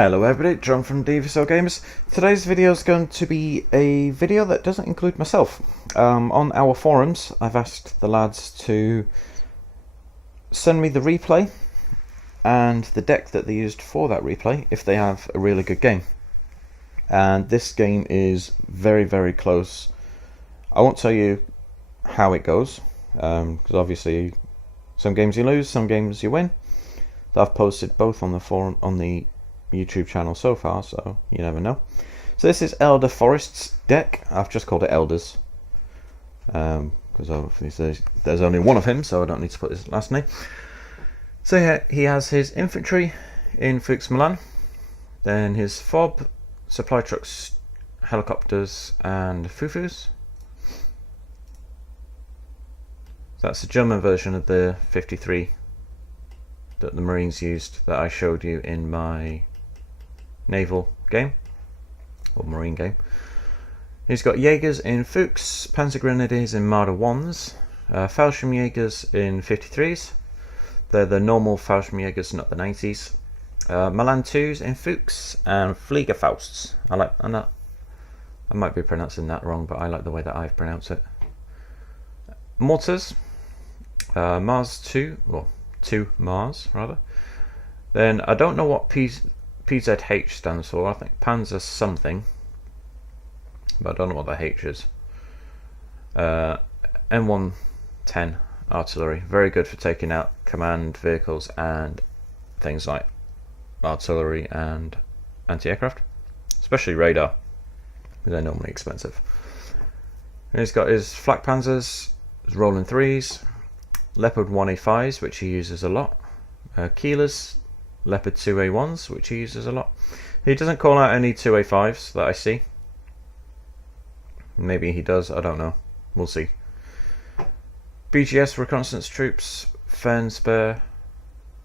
Hello everybody, John from Wargamers. Today's video is going to be a video that doesn't include myself. On our forums, I've asked the lads to send me the replay and the deck that they used for that replay if they have a really good game. And this game is very, very close. I won't tell you how it goes, because obviously some games you lose, some games you win. So I've posted both on the forum, on the YouTube channel so far, so you never know. So this is Elder Forest's deck. I've just called it Elders because obviously there's only one of him, so I don't need to put his last name. So yeah, he has his infantry in Fuchs Milan, then his FOB, supply trucks, helicopters and fufus. That's the German version of the 53 that the Marines used that I showed you in my naval game or marine game. He's got Jaegers in Fuchs, Panzer Grenadiers in Marder 1s, Fallschirmjägers in 53s. They're the normal Fallschirmjägers, not the 90s. Milan 2s in Fuchs and Fliegerfausts. I might be pronouncing that wrong, but I like the way that I've pronounced it. Mortars, Mars 2, well, 2 Mars rather. Then I don't know what PZH stands for. I think Panzer something, but I don't know what the H is. M110 artillery, very good for taking out command vehicles and things like artillery and anti-aircraft, especially radar, because they're normally expensive. And he's got his flak panzers, his rolling 3s, Leopard 1A5s, which he uses a lot, Keelers, Leopard 2A1s, which he uses a lot. He doesn't call out any 2A5s that I see. Maybe he does, I don't know. We'll see. BGS reconnaissance troops, Fern Spur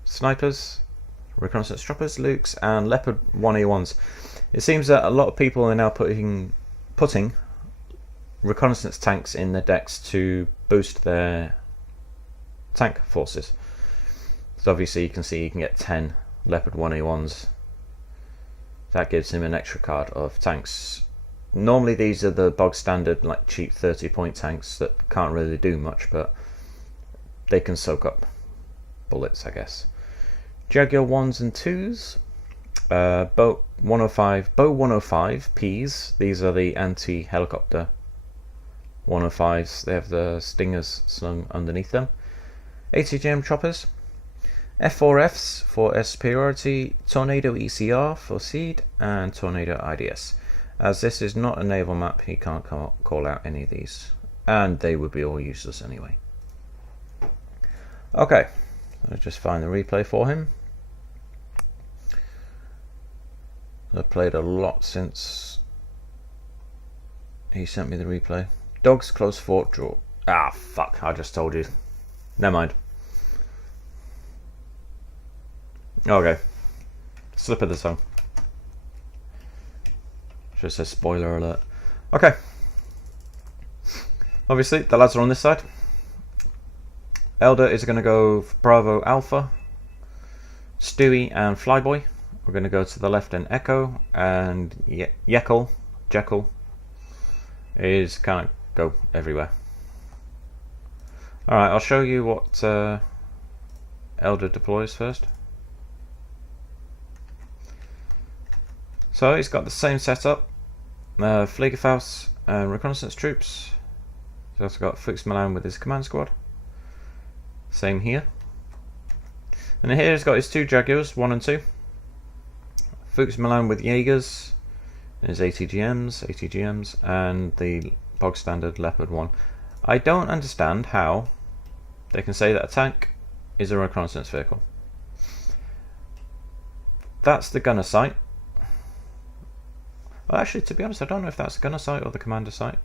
snipers, reconnaissance choppers, Lukes, and Leopard 1A1s. It seems that a lot of people are now putting reconnaissance tanks in their decks to boost their tank forces. So obviously you can see you can get 10 Leopard 1A1s. That gives him an extra card of tanks. Normally these are the bog standard, like cheap 30-point tanks that can't really do much, but they can soak up bullets, I guess. Jaguar 1s and 2s, Bow 105 Ps. These are the anti-helicopter 105s. They have the stingers slung underneath them. ATGM choppers, F4Fs for S superiority, Tornado ECR for seed, and Tornado IDS. As this is not a naval map, he can't call out any of these, and they would be all useless anyway. Okay, I'll just find the replay for him. I've played a lot since he sent me the replay. Dogs close fort draw. Ah, fuck, I just told you. Never mind. Okay. Slip of the tongue. Just a spoiler alert. Okay. Obviously, the lads are on this side. Elder is going to go Bravo Alpha, Stewie and Flyboy. We're going to go to the left and Echo, and Jekyll is kind of go everywhere. Alright, I'll show you what Elder deploys first. So he's got the same setup, Fliegerfaust and reconnaissance troops. He's also got Fuchs Milan with his command squad. Same here. And here he's got his 2 Jaguars, 1 and 2. Fuchs Milan with Jaegers and his ATGMs, and the bog standard Leopard 1. I don't understand how they can say that a tank is a reconnaissance vehicle. That's the gunner sight. Well, actually, to be honest, I don't know if that's the gunner sight or the commander sight.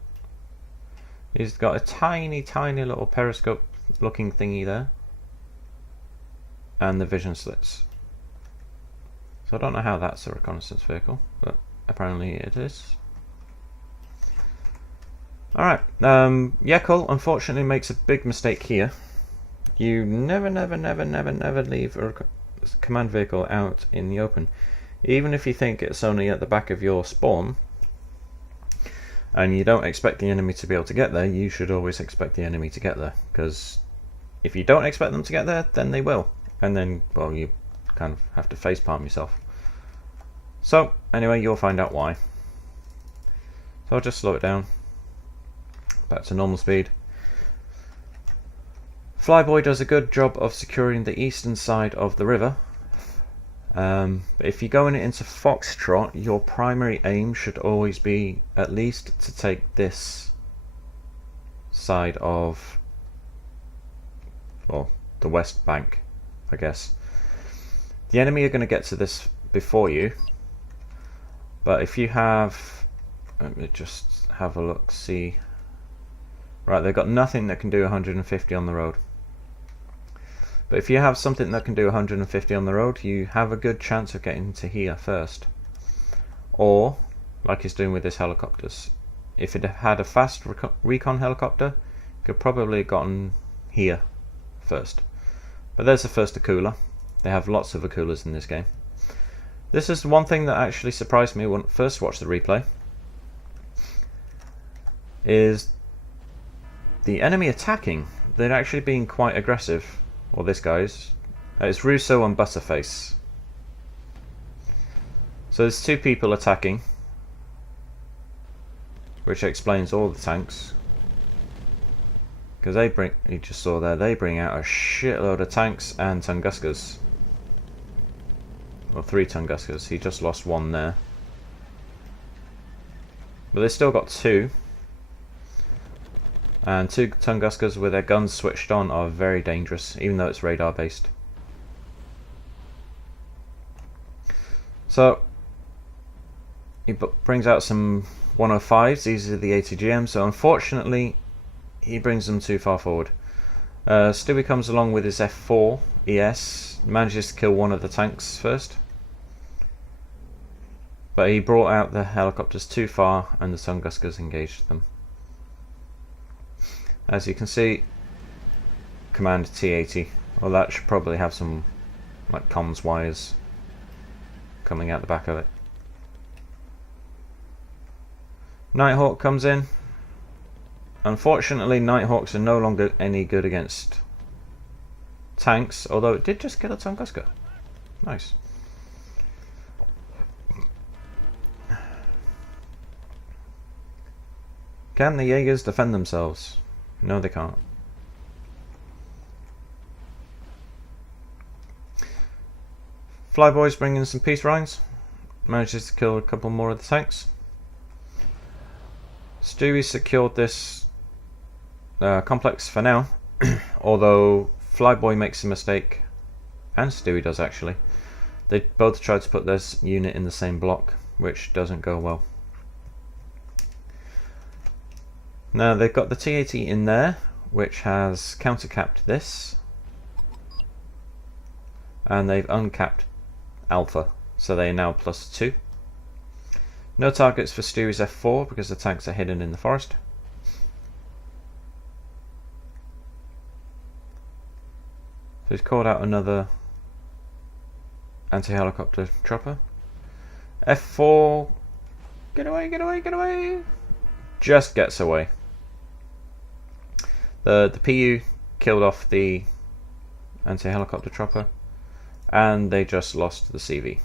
He's got a tiny little periscope looking thingy there, and the vision slits. So I don't know how that's a reconnaissance vehicle, but apparently it is. Alright, Jekyll unfortunately makes a big mistake here. You never leave a command vehicle out in the open. Even if you think it's only at the back of your spawn, and you don't expect the enemy to be able to get there, you should always expect the enemy to get there, because if you don't expect them to get there, then they will, and then, well, you kind of have to facepalm yourself. So anyway, you'll find out why. So I'll just slow it down back to normal speed. Flyboy does a good job of securing the eastern side of the river. But if you're going into Foxtrot, your primary aim should always be at least to take this side of, well, the west bank, I guess. The enemy are going to get to this before you, but if you have, let me just have a look, see, right, they've got nothing that can do 150 on the road. But if you have something that can do 150 on the road, you have a good chance of getting to here first. Or, like it's doing with his helicopters, if it had a fast recon helicopter, it could probably have gotten here first. But there's the first Akula. They have lots of Akulas in this game. This is one thing that actually surprised me when I first watched the replay, is the enemy attacking. They're actually being quite aggressive. Well, this guy's. It's Russo and Butterface. So there's two people attacking, which explains all the tanks. Because they bring, you just saw there, they bring out a shitload of tanks and Tunguskas. Or 3 Tunguskas, he just lost 1 there. But they still got 2. And 2 Tunguskas with their guns switched on are very dangerous, even though it's radar based. So he brings out some 105s, these are the ATGM, so unfortunately he brings them too far forward. Stewie comes along with his F4 ES, manages to kill one of the tanks first. But he brought out the helicopters too far and the Tunguskas engaged them. As you can see, command T80. Well, that should probably have some like comms wires coming out the back of it. Nighthawk comes in. Unfortunately, Nighthawks are no longer any good against tanks, although it did just kill a Tunguska. Nice. Can the Jaegers defend themselves? No, they can't. Flyboy's bringing some peace rounds. Manages to kill a couple more of the tanks. Stewie secured this complex for now, although Flyboy makes a mistake, and Stewie does actually. They both tried to put this unit in the same block, which doesn't go well. Now they've got the T80 in there, which has countercapped this, and they've uncapped Alpha, so they are now +2. No targets for Stewie's F4 because the tanks are hidden in the forest. So he's called out another anti-helicopter chopper. F4, get away, get away, get away! Just gets away. The PU killed off the anti-helicopter chopper, and they just lost the CV,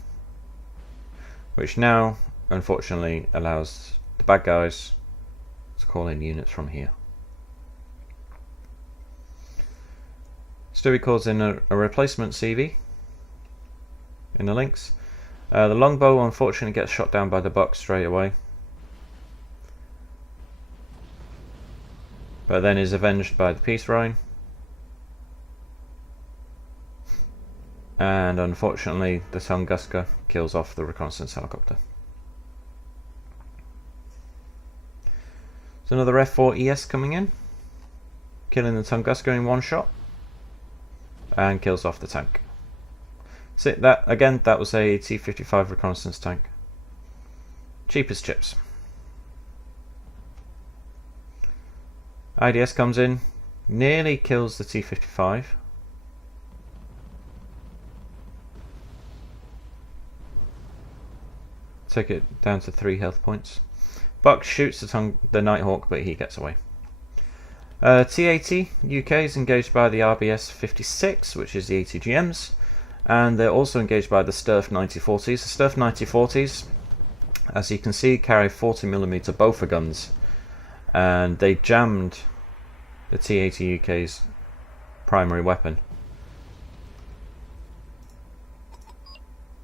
which now unfortunately allows the bad guys to call in units from here. Stewie calls in a replacement CV in the links. The longbow unfortunately gets shot down by the buck straight away, but then is avenged by the peace rhine, and unfortunately the Tunguska kills off the reconnaissance helicopter. So another F4 ES coming in, killing the Tunguska in one shot, and kills off the tank. So that again, that was a T-55 reconnaissance tank. Cheap as chips. IDS comes in, nearly kills the T-55. Take it down to 3 health points. Buck shoots the Nighthawk, but he gets away. T80 UK is engaged by the RBS 56, which is the ATGMs, and they're also engaged by the Sturf 9040s. The Sturf 9040s, as you can see, carry 40mm Bofor guns, and they jammed the T80 UK's primary weapon,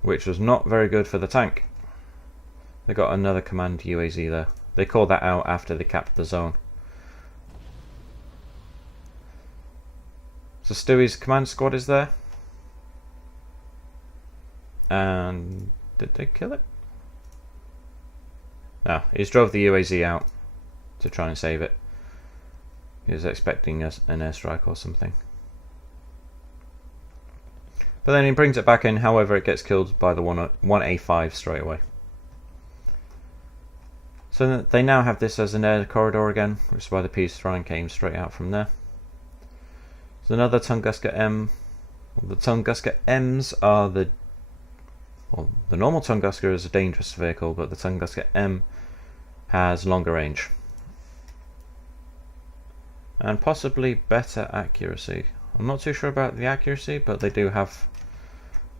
which was not very good for the tank. They got another command UAZ there. They called that out after they capped the zone. So Stewie's command squad is there. And did they kill it? No, he's drove the UAZ out to try and save it. He was expecting an airstrike or something. But then he brings it back in, however it gets killed by the 1A5 straight away. So they now have this as an air corridor again, which is why the Peace Shrine came straight out from there. There's another Tunguska M. The Tunguska M's are the normal Tunguska is a dangerous vehicle, but the Tunguska M has longer range. And possibly better accuracy. I'm not too sure about the accuracy, but they do have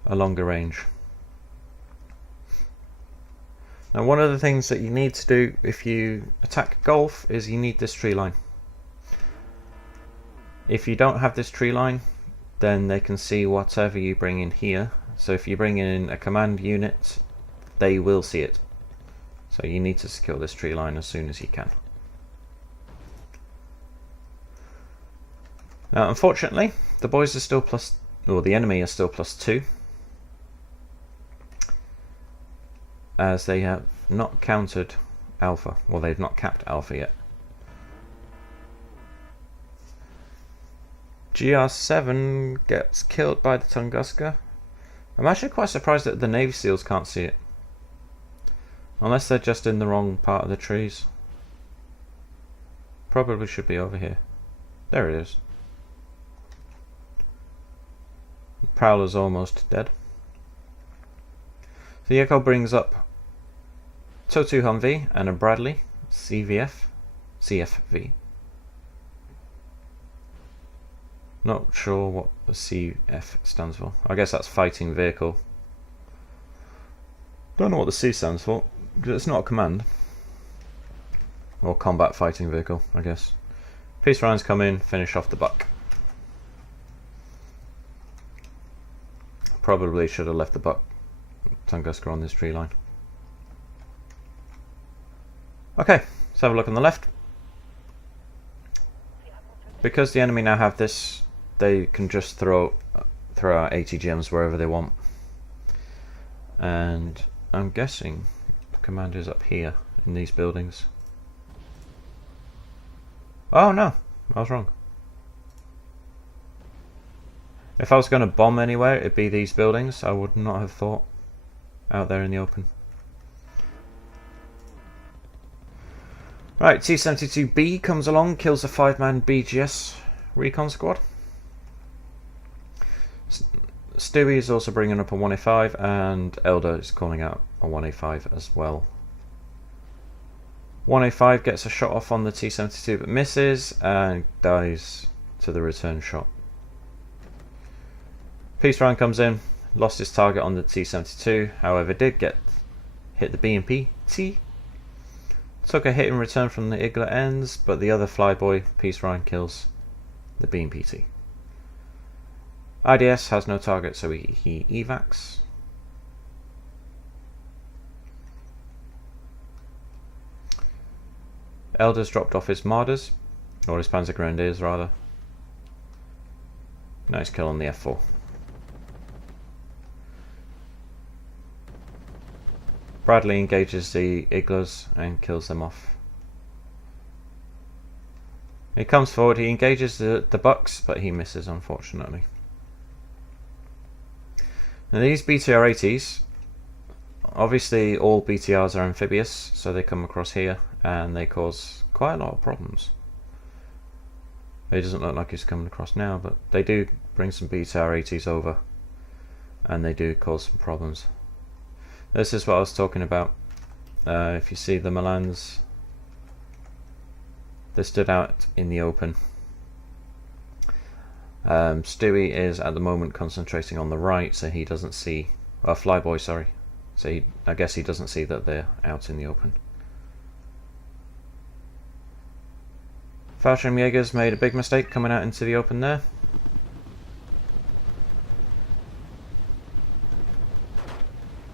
a longer range. Now, one of the things that you need to do if you attack Golf is you need this tree line. If you don't have this tree line, then they can see whatever you bring in here. So if you bring in a command unit, they will see it. So you need to secure this tree line as soon as you can. Now, unfortunately, the boys are still the enemy is still +2. As they have not countered Alpha. Well, they've not capped Alpha yet. GR7 gets killed by the Tunguska. I'm actually quite surprised that the Navy SEALs can't see it. Unless they're just in the wrong part of the trees. Probably should be over here. There it is. The Prowler's almost dead. So the Echo brings up Totu Humvee and a Bradley CFV. Not sure what the CF stands for. I guess that's fighting vehicle. Don't know what the C stands for, because it's not a command. Or combat fighting vehicle, I guess. Peace rounds come in, finish off the buck. Probably should have left the buck Tunguska on this tree line. Okay, let's have a look on the left. Because the enemy now have this, they can just throw out ATGMs wherever they want. And I'm guessing the commander's up here in these buildings. Oh no, I was wrong. If I was going to bomb anywhere, it'd be these buildings. I would not have thought out there in the open. Right, T-72B comes along, kills a 5-man BGS recon squad. Stewie is also bringing up a 1A5, and Elder is calling out a 1A5 as well. 1A5 gets a shot off on the T-72 but misses and dies to the return shot. Peace round comes in, lost his target on the T-72, however did hit the BMP T. Took a hit in return from the Igla ends, but the other flyboy, Peace Ryan, kills the BMPT. IDS has no target, so he evacs. Elder's dropped off his Marders, or his Panzer Grenadiers rather. Nice kill on the F4. Bradley engages the Iglas and kills them off. He comes forward, he engages the Bucks, but he misses unfortunately. Now these BTR-80s, obviously all BTRs are amphibious, so they come across here and they cause quite a lot of problems. It doesn't look like he's coming across now, but they do bring some BTR-80s over and they do cause some problems. This is what I was talking about. If you see the Milans, they stood out in the open. Stewie is at the moment concentrating on the right, so he doesn't see. Flyboy, sorry. So I guess he doesn't see that they're out in the open. Fallschirmjäger's made a big mistake coming out into the open there.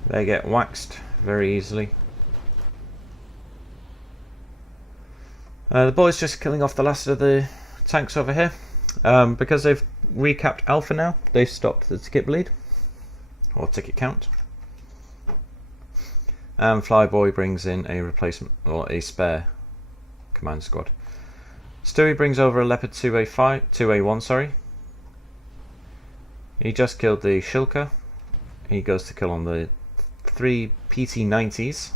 They get waxed very easily. The boys just killing off the last of the tanks over here. Because they've recapped Alpha now, they've stopped the ticket bleed, or ticket count. And Flyboy brings in a replacement, or a spare command squad. Stewie brings over a Leopard 2A1, sorry. He just killed the Shilka. He goes to kill on the 3 PT-90s.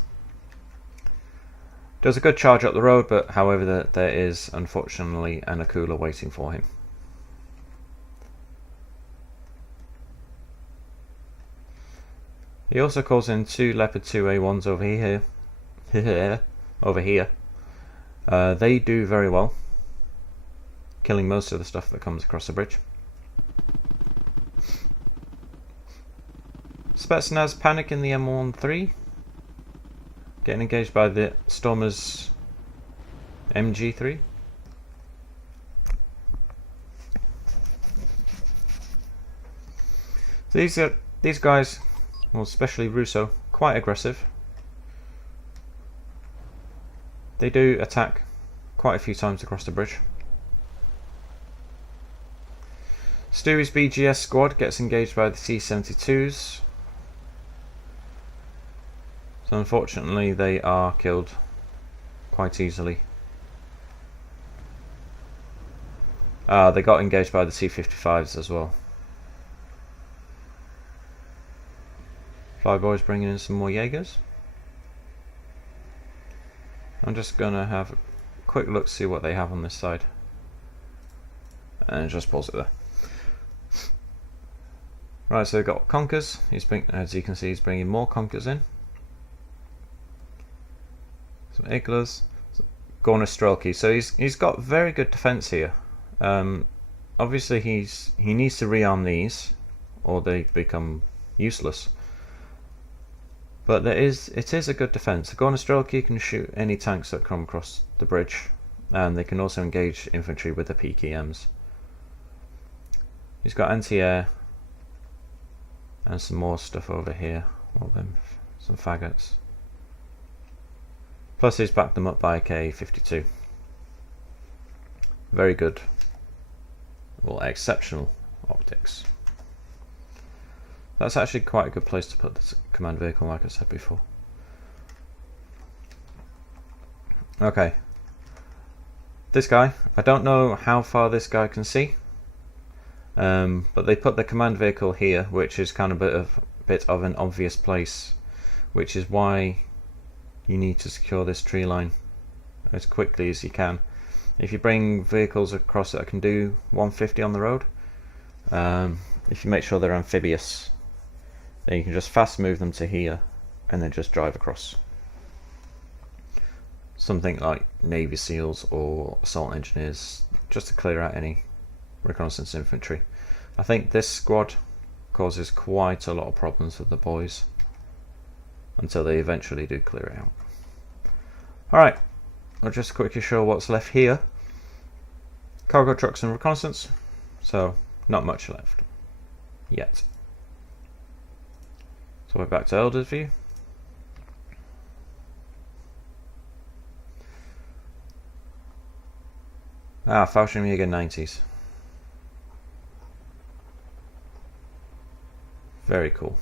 Does a good charge up the road, but however there is unfortunately an Akula waiting for him. He also calls in 2 Leopard 2A1s over here. Over here. They do very well, killing most of the stuff that comes across the bridge. Spetsnaz panic in the M13, getting engaged by the Stormers MG3. So these guys, well, especially Russo, quite aggressive. They do attack quite a few times across the bridge. Stewie's BGS squad gets engaged by the T-72s. So unfortunately they are killed quite easily. They got engaged by the T-55s as well. Flyboy's bringing in some more Jaegers. I'm just gonna have a quick look to see what they have on this side, and just pause it there. Right, so they've got Conkers. As you can see, he's bringing more Conkers in. Some Iglas, Gorna Strelky. So he's got very good defense here. Obviously, he needs to rearm these, or they become useless. But it is a good defense. The Gorna Strelky can shoot any tanks that come across the bridge, and they can also engage infantry with the PKMs. He's got anti-air and some more stuff over here. All them, some faggots. Plus he's backed them up by a K-52. Very good. Well, exceptional optics. That's actually quite a good place to put this command vehicle, like I said before. Okay. This guy, I don't know how far this guy can see. But they put the command vehicle here, which is kind of a bit of an obvious place, which is why you need to secure this tree line as quickly as you can. If you bring vehicles across that can do 150 on the road, if you make sure they're amphibious, then you can just fast move them to here and then just drive across. Something like Navy SEALs or assault engineers, just to clear out any reconnaissance infantry. I think this squad causes quite a lot of problems with the boys until they eventually do clear it out. Alright, I'll just quickly show what's left here. Cargo trucks and reconnaissance, so not much left yet. So we're back to Elder's view. Fallschirmjäger 90s. Very cool.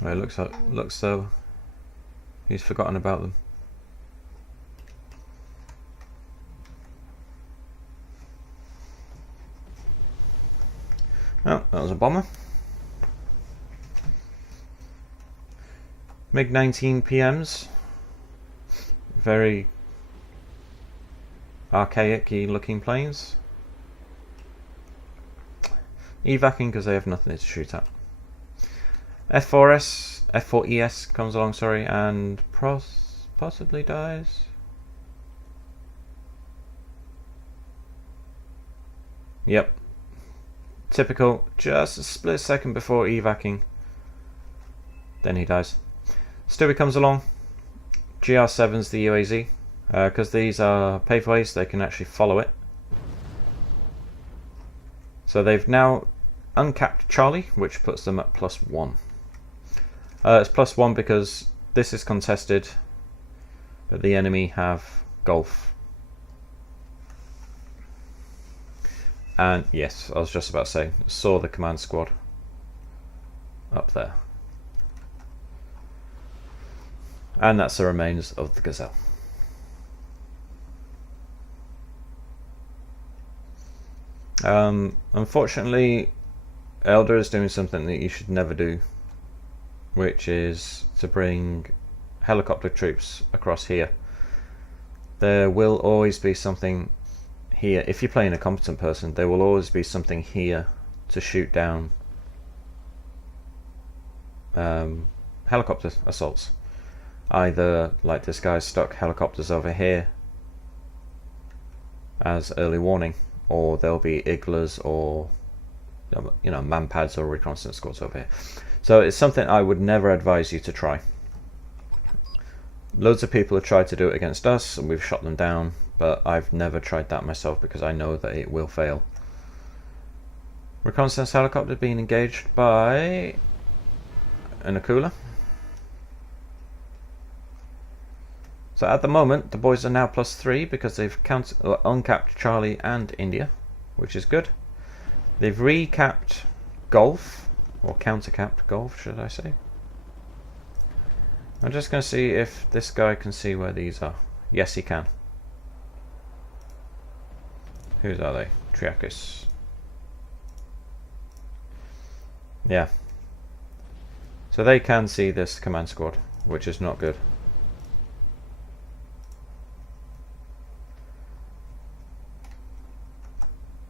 Well, it looks though he's forgotten about them. Oh, that was a bomber. MiG-19 PMs. Very archaic-y looking planes. Evacing because they have nothing to shoot at. F4ES comes along, sorry, and possibly dies. Yep. Typical, just a split second before evacing. Then he dies. Stewie comes along. GR7's the UAZ. Because these are paveways, they can actually follow it. So they've now uncapped Charlie, which puts them at +1. It's +1 because this is contested, but the enemy have Golf. And yes, I was just about to say, saw the command squad up there. And that's the remains of the Gazelle. Unfortunately, Elder is doing something that you should never do, which is to bring helicopter troops across here. There will always be something here. If you're playing a competent person, there will always be something here to shoot down helicopter assaults. Either, like this guy, stuck helicopters over here as early warning, or there'll be iglas or manpads or reconnaissance squads over here. So it's something I would never advise you to try. Loads of people have tried to do it against us and we've shot them down, but I've never tried that myself because I know that it will fail. Reconnaissance helicopter being engaged by an Akula. So at the moment the boys are now +3 because they've uncapped Charlie and India, which is good. They've recapped Golf, or countercapped Golf should I say. I'm just going to see if this guy can see where these are. Yes, he can. Whose are they? Triakis. Yeah. So they can see this command squad, which is not good.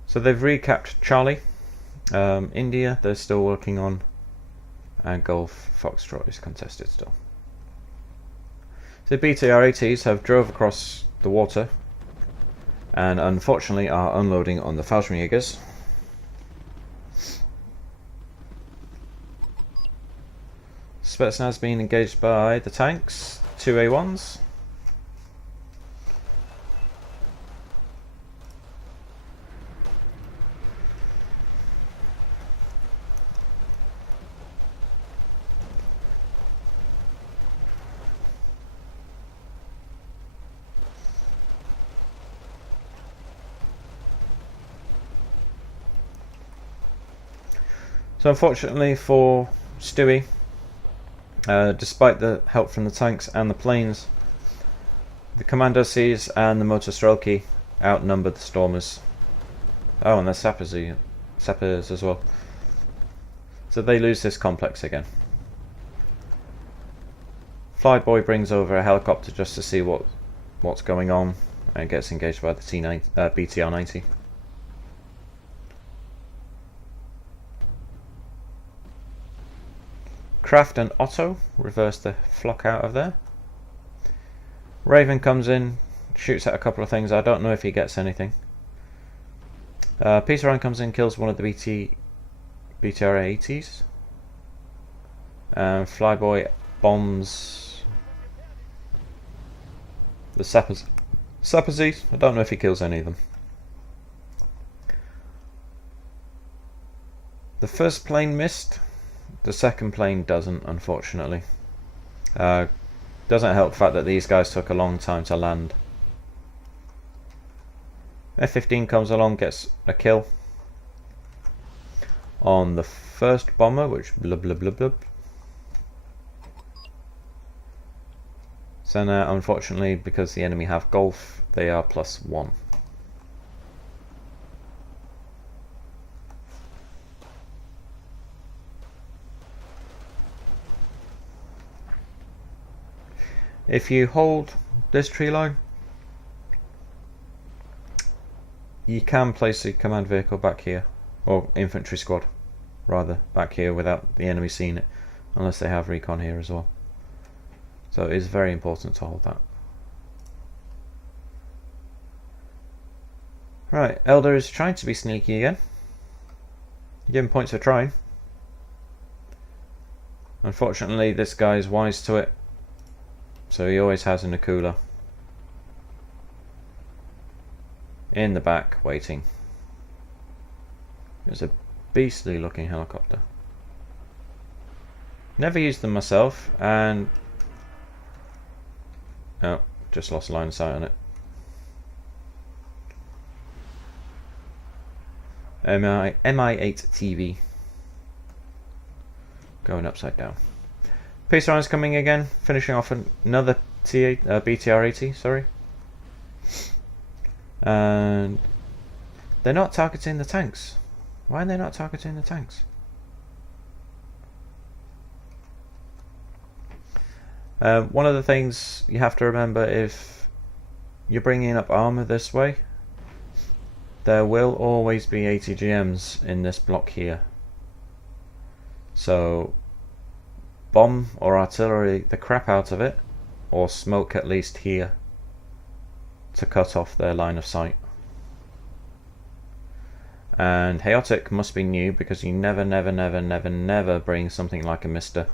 So they've recapped Charlie. India they're still working on, and Golf Foxtrot is contested still. So BTR-80s have drove across the water and unfortunately are unloading on the Fallschirmjägers. Spetsnaz being engaged by the tanks, 2 A1s. So unfortunately for Stewie, despite the help from the tanks and the planes, the Commando Cs and the Motor Strelki outnumbered the Stormers. Oh, and the Sappers as well. So they lose this complex again. Flyboy brings over a helicopter just to see what's going on and gets engaged by the BTR-90. Kraft and Otto reverse the flock out of there. Raven comes in, shoots at a couple of things. I don't know if he gets anything. Peter Ryan comes in, kills one of the BTR-80s. And Flyboy bombs the Sappers. I don't know if he kills any of them. The first plane missed. The second plane doesn't, unfortunately. Doesn't help the fact that these guys took a long time to land. F-15 comes along, gets a kill on the first bomber, which blub blub blub blub. So now, unfortunately, because the enemy have Golf, they are +1. If you hold this tree line, you can place the command vehicle back here or infantry squad rather, back here without the enemy seeing it, unless they have recon here as well. So it is very important to hold that. Right, Elder is trying to be sneaky again. You give him points for trying. Unfortunately, this guy is wise to it, so he always has a Nakula in the back waiting. It's a beastly looking helicopter. Never used them myself, and oh, just lost line of sight on it. MI8 TV going upside down. Peace rounds coming again, finishing off another BTR-80, sorry. And they're not targeting the tanks. Why are they not targeting the tanks? One of the things you have to remember, if you're bringing up armor this way, there will always be ATGMs in this block here. So bomb or artillery the crap out of it, or smoke at least here to cut off their line of sight. And Chaotic must be new, because you never bring something like a Mister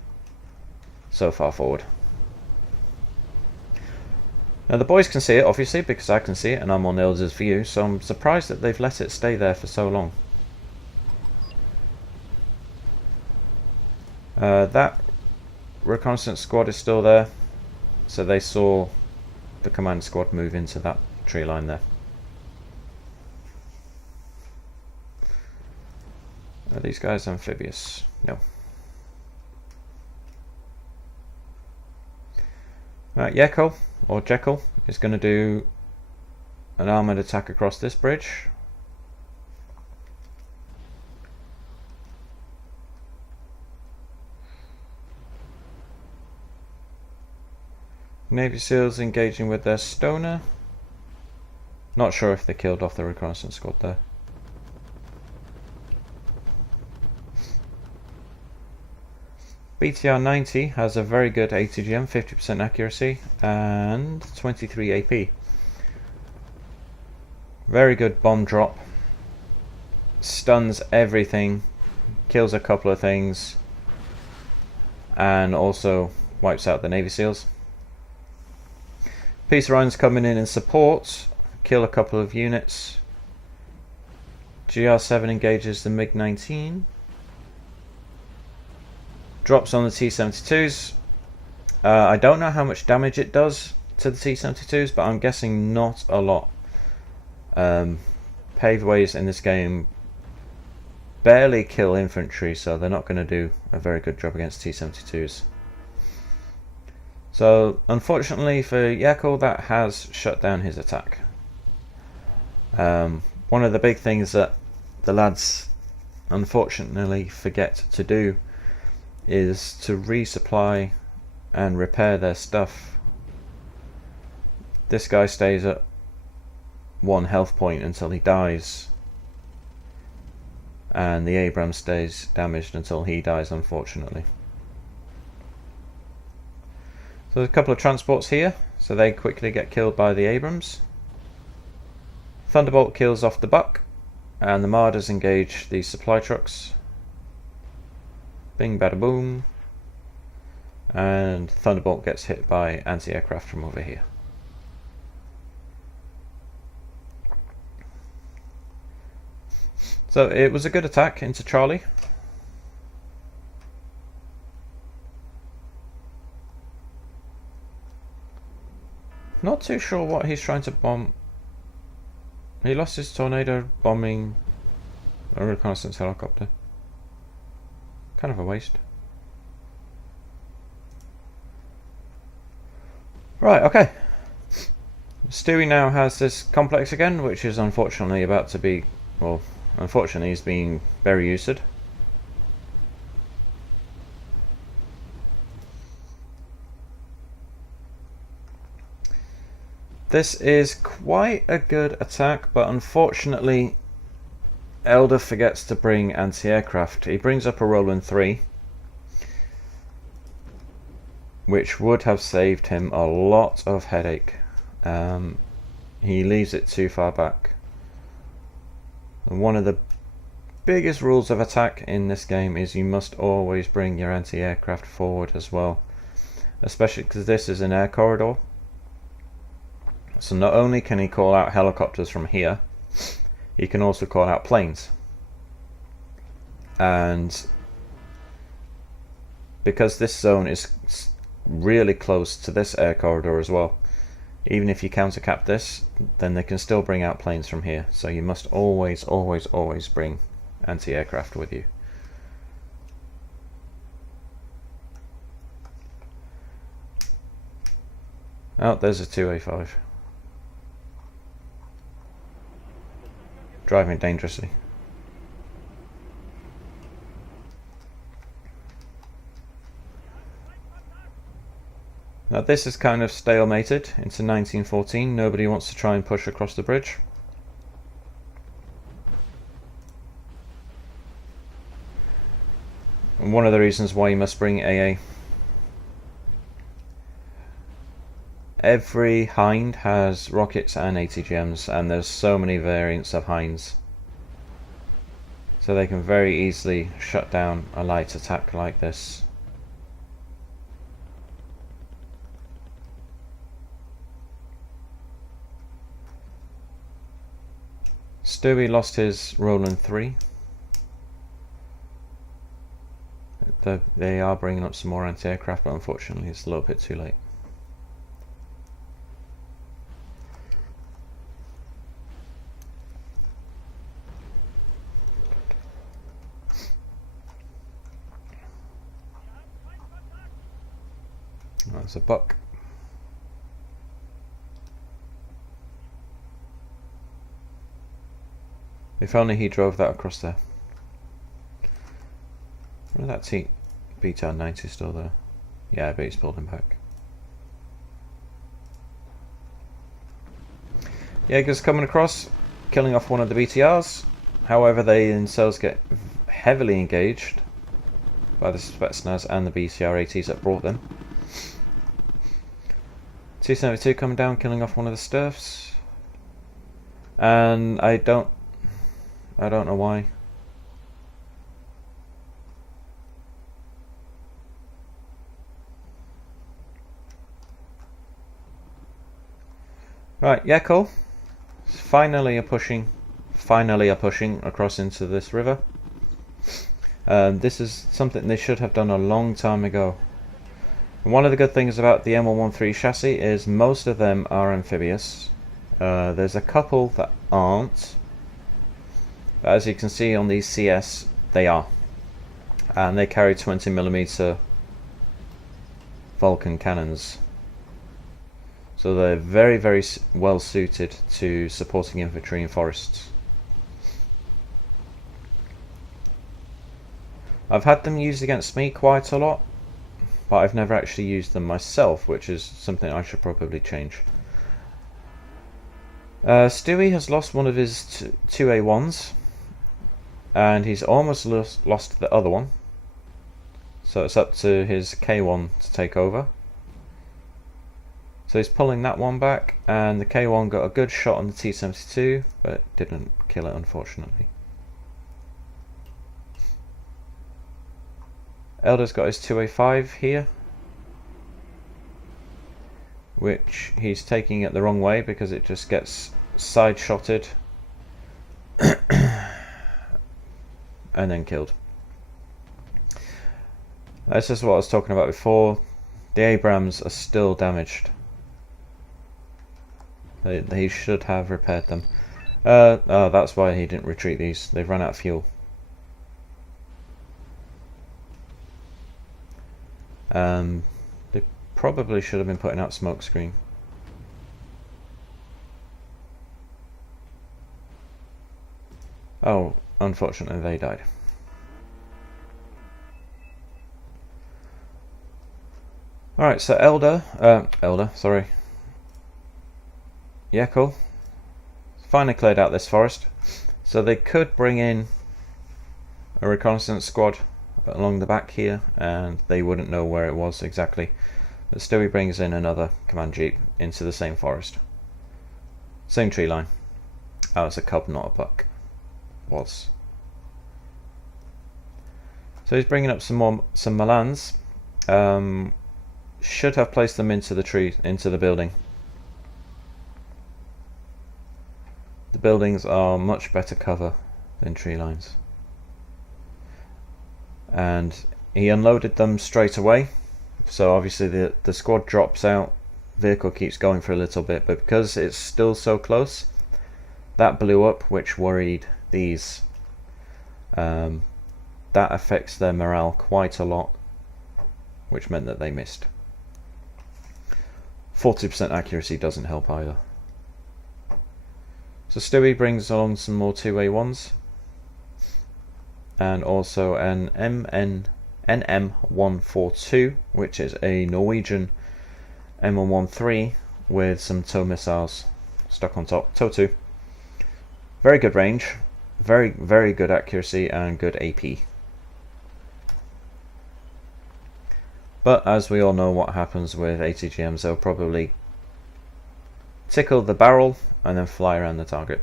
so far forward. Now the boys can see it, obviously, because I can see it and I'm on Elder's view, so I'm surprised that they've let it stay there for so long. That reconnaissance squad is still there, so they saw the command squad move into that tree line there. Are these guys amphibious? No. Right, Jekyll, or Jekyll, is going to do an armoured attack across this bridge. Navy SEALs engaging with their stoner. Not sure if they killed off the reconnaissance squad there. BTR-90 has a very good ATGM, 50% accuracy and 23 AP. Very good bomb drop. Stuns everything, kills a couple of things, and also wipes out the Navy SEALs. Peace Ryan's coming in support, kill a couple of units. GR7 engages the MiG-19. Drops on the T-72s. I don't know how much damage it does to the T-72s, but I'm guessing not a lot. Paved ways in this game barely kill infantry, so they're not going to do a very good job against T-72s. So unfortunately for Jekyll, that has shut down his attack. One of the big things that the lads unfortunately forget to do is to resupply and repair their stuff. This guy stays at 1 health point until he dies, and the Abrams stays damaged until he dies, unfortunately. So there's a couple of transports here, so they quickly get killed by the Abrams. Thunderbolt kills off the Buck, and the Marders engage the supply trucks. Bing bada boom, and Thunderbolt gets hit by anti-aircraft from over here. So it was a good attack into Charlie. Not too sure what he's trying to bomb. He lost his tornado bombing a reconnaissance helicopter. Kind of a waste. Right, okay. Stewie now has this complex again, which is unfortunately about to be, well, unfortunately he's being very used. This is quite a good attack, but unfortunately Elder forgets to bring anti-aircraft. He brings up a Roland 3, which would have saved him a lot of headache. He leaves it too far back. And one of the biggest rules of attack in this game is you must always bring your anti-aircraft forward as well, especially because this is an air corridor. So not only can he call out helicopters from here, he can also call out planes. And because this zone is really close to this air corridor as well, even if you countercap this, then they can still bring out planes from here. So you must always bring anti-aircraft with you. Oh, there's a 2A5. Driving dangerously. Now this is kind of stalemated into 1914. Nobody wants to try and push across the bridge. And one of the reasons why you must bring AA. Every Hind has rockets and ATGMs, and there's so many variants of Hinds. So they can very easily shut down a light attack like this. Stewie lost his Roland 3. They are bringing up some more anti-aircraft, but unfortunately it's a little bit too late. That's a buck. If only he drove that across there. Well, that BTR 90 is still there. Yeah, but he's pulled him back. Jaeger's coming across, killing off one of the BTRs. However, they themselves get heavily engaged by the Spetsnaz and the BTR ATs that brought them. 272 coming down, killing off one of the Sturfs. And I don't know why. Right, Jekyll finally are pushing across into this river. This is something they should have done a long time ago. And one of the good things about the M113 chassis is most of them are amphibious. There's a couple that aren't. But as you can see on these CS, they are. And they carry 20mm Vulcan cannons. So they're very well suited to supporting infantry in forests. I've had them used against me quite a lot, but I've never actually used them myself, which is something I should probably change. Stewie has lost one of his 2A1s, and he's almost lost the other one. So it's up to his K1 to take over. So he's pulling that one back, and the K1 got a good shot on the T-72, but didn't kill it, unfortunately. Elder's got his 2A5 here, which he's taking it the wrong way because it just gets side-shotted and then killed. This is what I was talking about before. The Abrams are still damaged. They should have repaired them. Oh, that's why he didn't retreat these. They've run out of fuel. They probably should have been putting out smoke screen. Oh, unfortunately they died. Alright, so Jekyll finally cleared out this forest. So they could bring in a reconnaissance squad along the back here and they wouldn't know where it was exactly. But still he brings in another command jeep into the same forest. Same tree line. Oh, it's a cub, not a buck. Was. So he's bringing up some Milans. Should have placed them into the building. The buildings are much better cover than tree lines. And he unloaded them straight away. So obviously the squad drops out. Vehicle keeps going for a little bit, but because it's still so close, that blew up, which worried these. That affects their morale quite a lot, which meant that they missed. 40% accuracy doesn't help either. So Stewie brings along some more 2A1s and also an NM142, which is a Norwegian M113 with some tow missiles stuck on top. Tow 2. Very good range, very good accuracy and good AP. But as we all know what happens with ATGMs, they'll probably tickle the barrel and then fly around the target.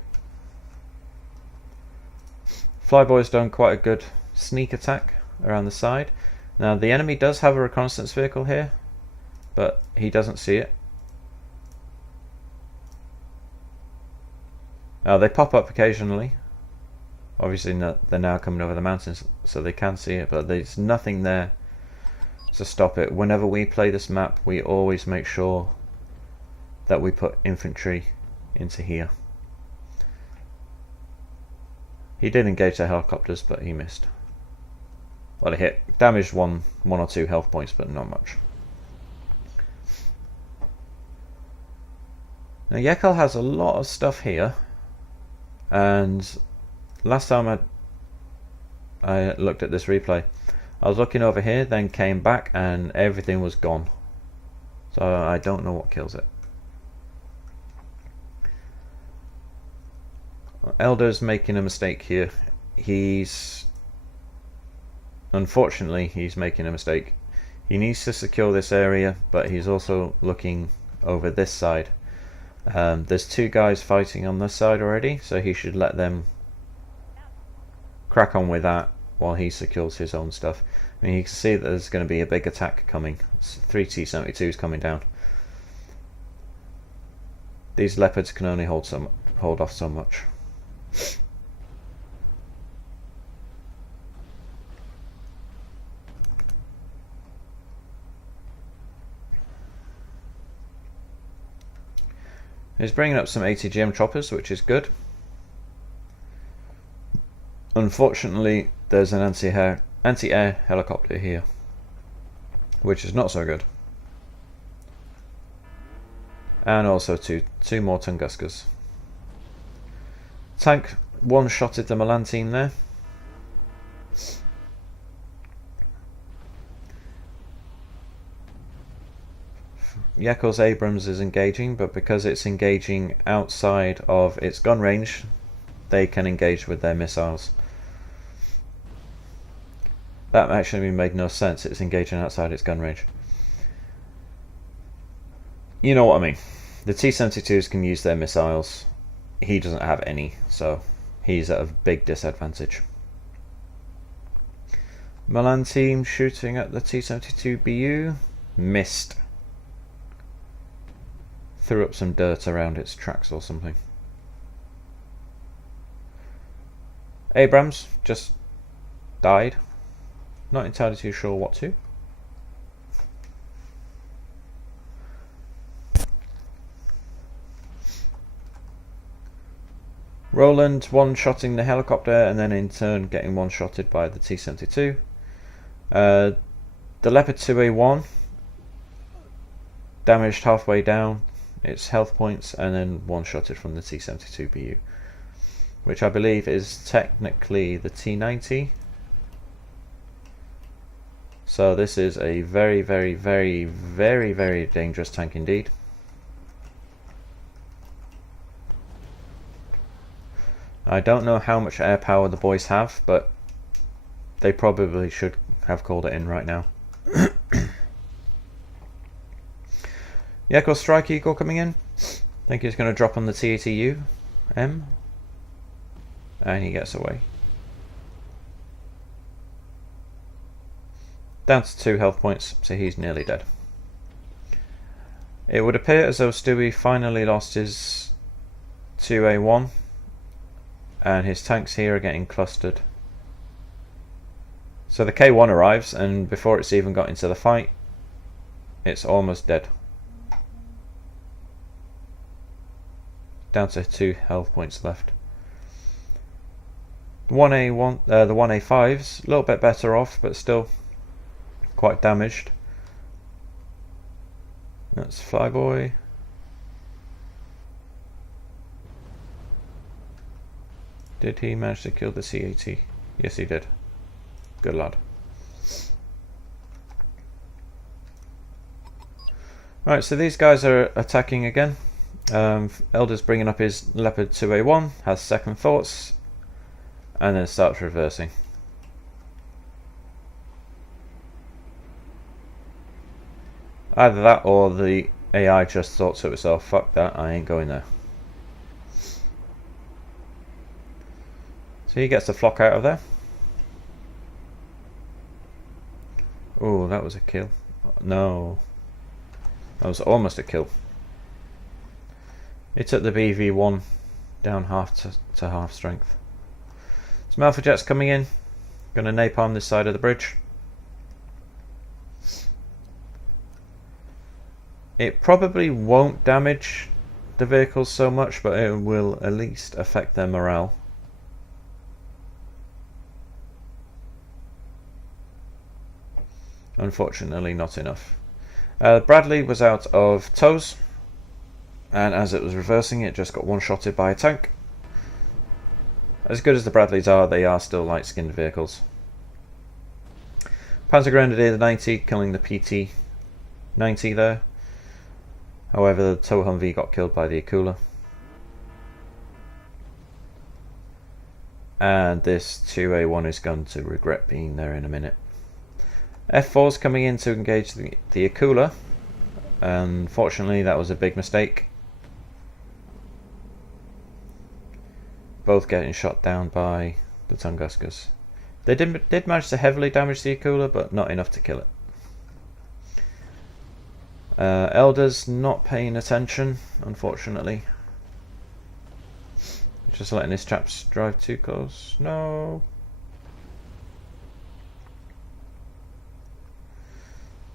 Flyboy's done quite a good sneak attack around the side. Now the enemy does have a reconnaissance vehicle here, but he doesn't see it. Now they pop up occasionally. Obviously they're now coming over the mountains, so they can see it, but there's nothing there to stop it. Whenever we play this map, we always make sure that we put infantry into here. He did engage the helicopters, but he missed. Well, he hit, damaged one or two health points, but not much. Now Jekyll has a lot of stuff here, and last time I looked at this replay, I was looking over here, then came back and everything was gone. So I don't know what kills it. Elder's making a mistake here. Unfortunately, he's making a mistake. He needs to secure this area, but he's also looking over this side. There's two guys fighting on this side already, so he should let them crack on with that while he secures his own stuff. I mean, you can see that there's going to be a big attack coming. It's 3 T-72s coming down. These leopards can only hold off so much. He's bringing up some ATGM choppers, which is good. Unfortunately, there's an anti-air helicopter here, which is not so good. And also two more Tunguskers. Tank one-shotted the Milan team there. Jekyll's Abrams is engaging, but because it's engaging outside of its gun range, they can engage with their missiles. That actually made no sense. It's engaging outside its gun range. You know what I mean. The T-72s can use their missiles. He doesn't have any, so he's at a big disadvantage. Milan team shooting at the T-72BU. Missed. Threw up some dirt around its tracks or something. Abrams just died. Not entirely too sure what to. Roland one-shotting the helicopter and then in turn getting one-shotted by the T-72. The Leopard 2A1 damaged halfway down its health points and then one-shotted from the T-72BU, which I believe is technically the T-90. So this is a very dangerous tank indeed. I don't know how much air power the boys have, but they probably should have called it in right now. Yeko Strike Eagle coming in. I think he's going to drop on the TATU M. And he gets away. Down to 2 health points, so he's nearly dead. It would appear as though Stewie finally lost his 2A1, and his tanks here are getting clustered. So the K1 arrives, and before it's even got into the fight, it's almost dead. Down to 2 health points left. The 1A5's a little bit better off, but still quite damaged. That's Flyboy. Did he manage to kill the CAT? Yes, he did. Good lad. Right, so these guys are attacking again. Elder's bringing up his Leopard 2A1, has second thoughts, and then starts reversing. Either that or the AI just thought to itself, fuck that, I ain't going there. So he gets the flock out of there. Oh, that was a kill. No. That was almost a kill. It took the BV1 down half to half strength. Some Alpha Jets coming in. Gonna napalm this side of the bridge. It probably won't damage the vehicles so much, but it will at least affect their morale. Unfortunately, not enough. Bradley was out of tows, and as it was reversing, it just got one-shotted by a tank. As good as the Bradleys are, they are still light-skinned vehicles. Panzer Grenadier 90 killing the PT 90 there. However, the tow Humvee got killed by the Akula. And this 2A1 is going to regret being there in a minute. F4's coming in to engage the Akula. Unfortunately, that was a big mistake. Both getting shot down by the Tunguskers. They did manage to heavily damage the Akula, but not enough to kill it. Elder's not paying attention, unfortunately. Just letting his chaps drive too close. No.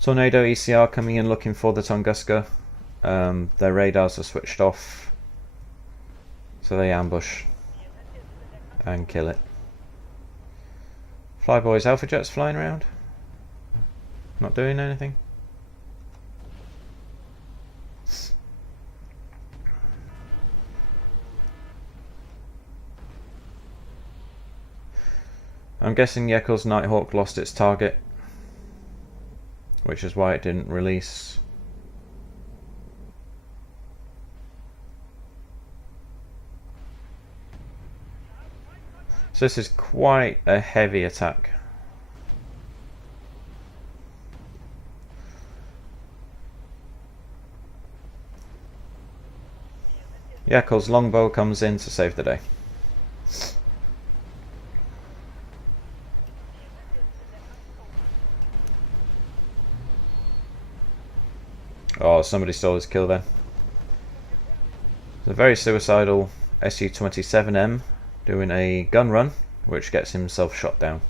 Tornado ECR coming in looking for the Tunguska. Their radars are switched off, so they ambush and kill it. Flyboy's Alpha Jets flying around, not doing anything. I'm guessing Yekel's Nighthawk lost its target, which is why it didn't release. So this is quite a heavy attack. Yekel's longbow comes in to save the day. Oh, somebody stole his kill then. It's a very suicidal Su-27M doing a gun run, which gets himself shot down.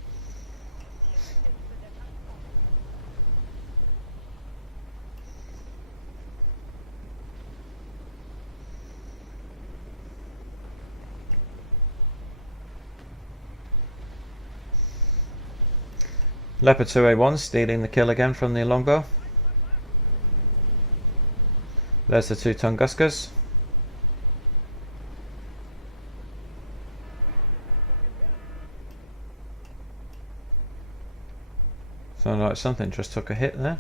Leopard 2A1 stealing the kill again from the longbow. There's the two Tunguskers. Sounded like something just took a hit there.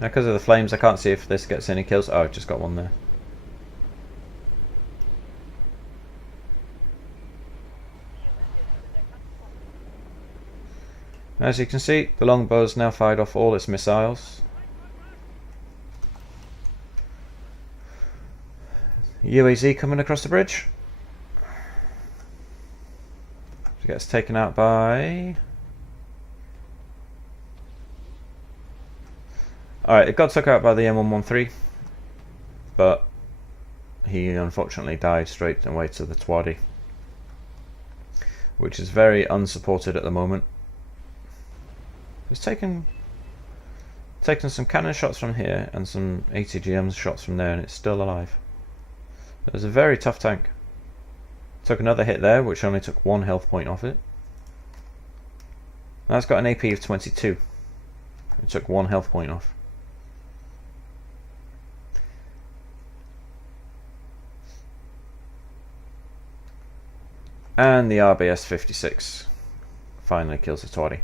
Now, because of the flames, I can't see if this gets any kills. Oh, I just got one there. As you can see, the longbow's now fired off all its missiles. UAZ coming across the bridge. It gets taken out by... Alright, it got took out by the M113, but he unfortunately died straight away to the Twadi, which is very unsupported at the moment. It's taken some cannon shots from here and some ATGM shots from there, and it's still alive. It was a very tough tank. Took another hit there, which only took 1 health point off it. That's got an AP of 22. It took 1 health point off. And the RBS 56 finally kills the Twadi.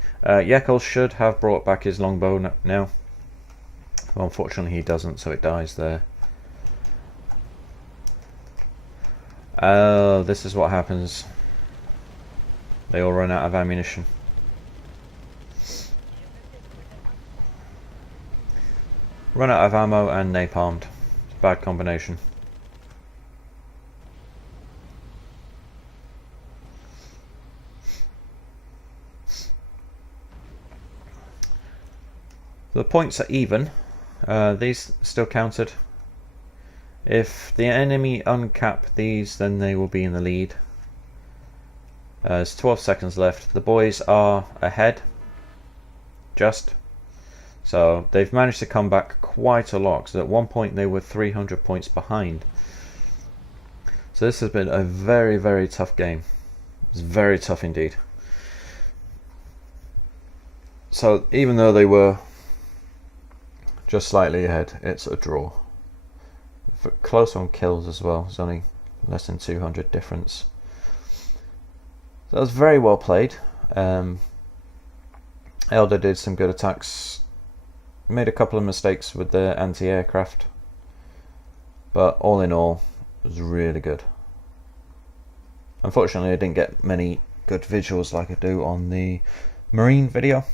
Jekyll should have brought back his longbow now. Well, unfortunately he doesn't, so it dies there. Oh, this is what happens. They all run out of ammunition. Run out of ammo and napalmed. It's a bad combination. The points are even. These still counted. If the enemy uncap these, then they will be in the lead. There's 12 seconds left. The boys are ahead. Just. So they've managed to come back quite a lot. So at one point they were 300 points behind. So this has been a very, very tough game. It's very tough indeed. So even though they were just slightly ahead, it's a draw. Close on kills as well. It's only less than 200 difference. So that was very well played. Elder did some good attacks. Made a couple of mistakes with the anti-aircraft, but all in all, it was really good. Unfortunately, I didn't get many good visuals like I do on the Marine video,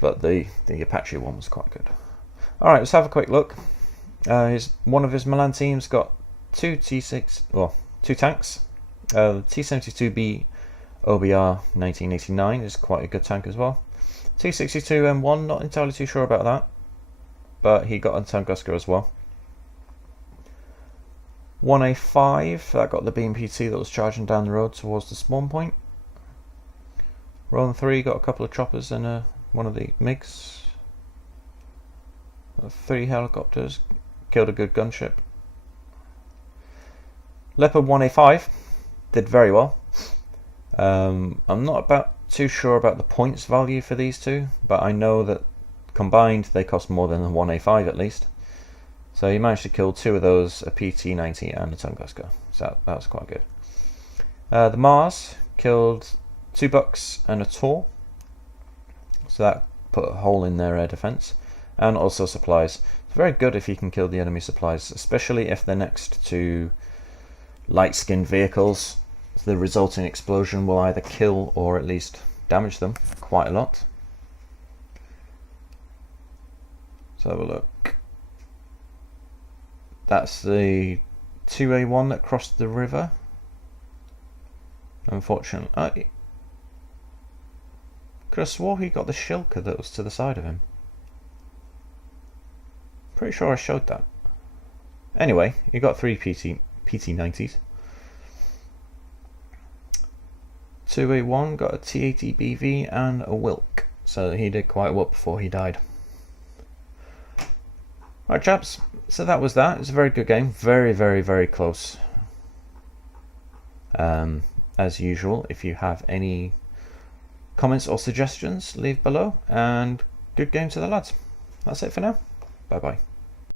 but the Apache one was quite good. Alright, let's have a quick look. One of his Milan teams got two tanks. The T-72B OBR 1989 is quite a good tank as well. T-62 M1, not entirely too sure about that, but he got a Tunguska as well. 1A5, that got the BMPT that was charging down the road towards the spawn point. Roland 3 got a couple of choppers and one of the MiGs. 3 helicopters, killed a good gunship. Leopard 1A5 did very well. I'm not too sure about the points value for these two, but I know that combined they cost more than the 1A5 at least. So he managed to kill 2 of those, a PT-90 and a Tunguska, so that was quite good. The Mars killed 2 Bucks and a Tor, so that put a hole in their air defense, and also supplies. It's very good if you can kill the enemy supplies, especially if they're next to light-skinned vehicles. The resulting explosion will either kill or at least damage them quite a lot. Let's have a look. That's the 2A1 that crossed the river. Unfortunately, I could have swore he got the Shilka that was to the side of him. Pretty sure I showed that. Anyway, he got 3 PT-90s. 2A1 got a T-80 BV and a Wilk, so he did quite well before he died. Right, chaps, so that was that. It's a very good game, very, very, very close. As usual, if you have any comments or suggestions, leave below, and good game to the lads. That's it for now. Bye bye.